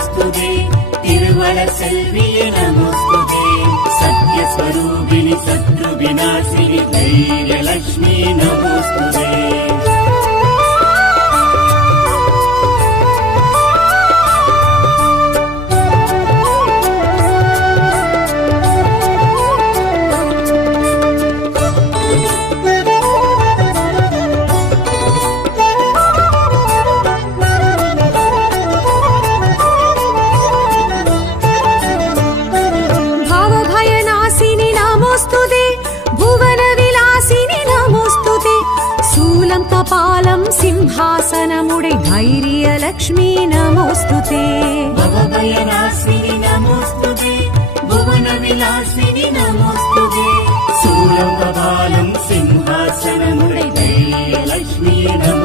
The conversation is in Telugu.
नमोस्तुते तिरुवल सेल्विये नमोस्तुते सत्यस्वरूपिणि शत्रुविनाशिनि धैर्यलक्ष्मी नमोस्तुते కపాలం సింహాసనముడై ధైర్యలక్ష్మీ నమోస్తుతే భవభయనాశిని నమోస్తుతే భువన విలాసిని నమోస్తుతే శూలం కపాలం సింహాసనముడై ధైర్యలక్ష్మీ నమోస్తుతే